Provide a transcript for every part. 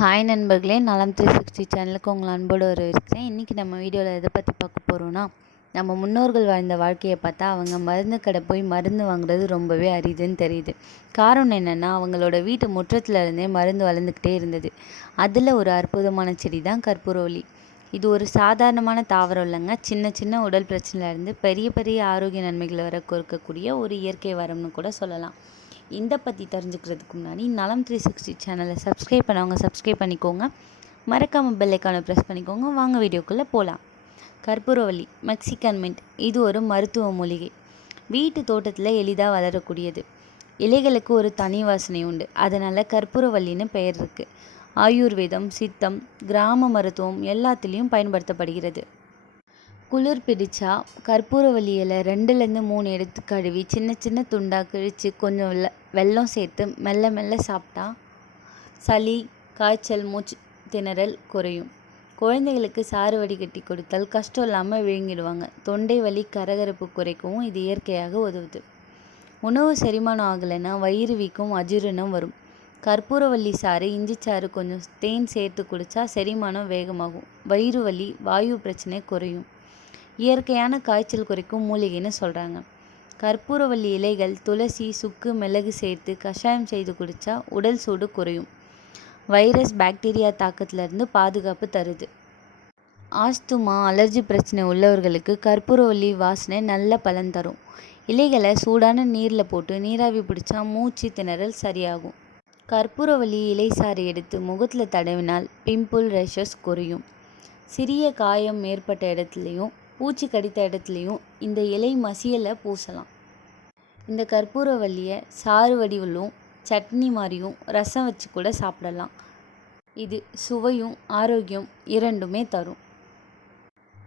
Hi நண்பர்களே, நலம் 360 சேனலுக்கு உங்களை அன்போடு வரவேற்கிறேன். இன்றைக்கி நம்ம வீடியோவில் எதை பற்றி பார்க்க போகிறோன்னா, நம்ம முன்னோர்கள் வாழ்ந்த வாழ்க்கையை பார்த்தா அவங்க மருந்து கடை போய் மருந்து வாங்குறது ரொம்பவே அரிதுன்னு தெரியுது. காரணம் என்னென்னா, அவங்களோட வீட்டு முற்றத்தில் இருந்தே மருந்து வளர்ந்துக்கிட்டே இருந்தது. அதில் ஒரு அற்புதமான செடி தான் கற்பூரவள்ளி. இது ஒரு சாதாரணமான தாவரம் இல்லைங்க. சின்ன சின்ன உடல் பிரச்சனையிலேருந்து பெரிய பெரிய ஆரோக்கிய நன்மைகளை வர கொடுக்கக்கூடிய ஒரு இயற்கை வரம்னு கூட சொல்லலாம். இந்த பற்றி தெரிஞ்சுக்கிறதுக்கு முன்னாடி நலம் 360 சேனலை சப்ஸ்கிரைப் பண்ணவங்க சப்ஸ்கிரைப் பண்ணிக்கோங்க. மறக்காமல் பெல் ஐக்கானை ப்ரெஸ் பண்ணிக்கோங்க. வாங்க வீடியோக்குள்ளே போகலாம். கற்பூரவள்ளி மெக்சிகன் மின்ட். இது ஒரு மருத்துவ மூலிகை. வீட்டு தோட்டத்தில் எளிதாக வளரக்கூடியது. இலைகளுக்கு ஒரு தனி வாசனை உண்டு. அதனால் கற்பூரவள்ளின்னு பெயர் இருக்குது. ஆயுர்வேதம், சித்தம், கிராம மருத்துவம் எல்லாத்துலேயும் பயன்படுத்தப்படுகிறது. குளிர் பிடிச்சா கற்பூரவள்ளி இலை 2லேருந்து 3 எடுத்து கழுவி சின்ன சின்ன துண்டாக கிழித்து கொஞ்சம் வெல்லம் சேர்த்து மெல்ல மெல்ல சாப்பிட்டா சளி, காய்ச்சல், மூச்சு திணறல் குறையும். குழந்தைகளுக்கு சாறு வடிகட்டி கொடுத்தால் கஷ்டம் இல்லாமல் விழுங்கிடுவாங்க. தொண்டை வலி, கரகரப்பு குறைக்கவும் இது இயற்கையாக உதவுது. உணவு செரிமானம் ஆகலைன்னா வயிறு வீக்கம், அஜீரணம் வரும். கற்பூரவள்ளி சாறு, இஞ்சி சாறு, கொஞ்சம் தேன் சேர்த்து குடித்தா செரிமானம் வேகமாகும். வயிறு வலி, வாயு பிரச்சனை குறையும். இயற்கையான காய்ச்சல் குறைக்கும் மூலிகைன்னு சொல்கிறாங்க. கற்பூரவள்ளி இலைகள், துளசி, சுக்கு, மிளகு சேர்த்து கஷாயம் செய்து குடித்தா உடல் சூடு குறையும். வைரஸ், பாக்டீரியா தாக்கத்திலிருந்து பாதுகாப்பு தருது. ஆஸ்துமா, அலர்ஜி பிரச்சனை உள்ளவர்களுக்கு கற்பூரவள்ளி வாசனை நல்ல பலன் தரும். இலைகளை சூடான நீரில் போட்டு நீராவி பிடிச்சா மூச்சு திணறல் சரியாகும். கற்பூரவள்ளி இலை சாறு எடுத்து முகத்தில் தடவினால் பிம்பிள், ரேஷஸ் குறையும். சிறிய காயம் ஏற்பட்ட இடத்துலையும் பூச்சி கடித்த இடத்துலையும் இந்த இலை மசியலை பூசலாம். இந்த கற்பூரவள்ளியை சாறு வடிவிலும் சட்னி மாதிரியும் ரசம் வச்சு கூட சாப்பிடலாம். இது சுவையும் ஆரோக்கியம் இரண்டுமே தரும்.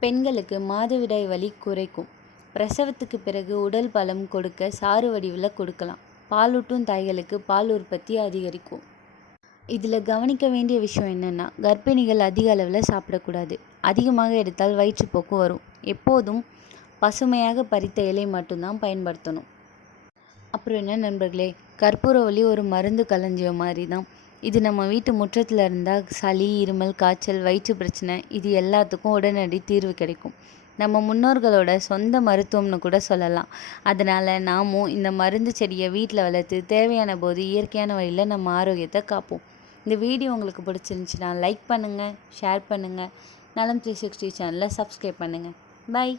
பெண்களுக்கு மாதவிடாய் வலி குறைக்கும். பிரசவத்துக்கு பிறகு உடல் பலம் கொடுக்க சாறு வடிவில் கொடுக்கலாம். பாலூட்டும் தாய்களுக்கு பால் உற்பத்தி அதிகரிக்கும். இதில் கவனிக்க வேண்டிய விஷயம் என்னென்னா, கர்ப்பிணிகள் அதிக அளவில் சாப்பிடக்கூடாது. அதிகமாக எடுத்தால் வயிற்றுப்போக்கு வரும். எப்போதும் பசுமையாக பறித்த இலை மட்டும்தான் பயன்படுத்தணும். அப்புறம் என்ன நண்பர்களே, கற்பூரவள்ளி ஒரு மருந்து களஞ்சியம் மாதிரி தான். இது நம்ம வீட்டு முற்றத்தில் இருந்தால் சளி, இருமல், காய்ச்சல், வயிற்று பிரச்சனை இது எல்லாத்துக்கும் உடனடி தீர்வு கிடைக்கும். நம்ம முன்னோர்களோட சொந்த மருத்துவம்னு கூட சொல்லலாம். அதனால் நாமும் இந்த மருந்து செடியை வீட்டில் வளர்த்து தேவையான போது இயற்கையான வழியில் நம்ம ஆரோக்கியத்தை காப்போம். இந்த வீடியோ உங்களுக்கு பிடிச்சிருந்துச்சுன்னா லைக் பண்ணுங்கள், ஷேர் பண்ணுங்கள். நலம் 360 சேனலை சப்ஸ்கிரைப் பண்ணுங்கள். பை.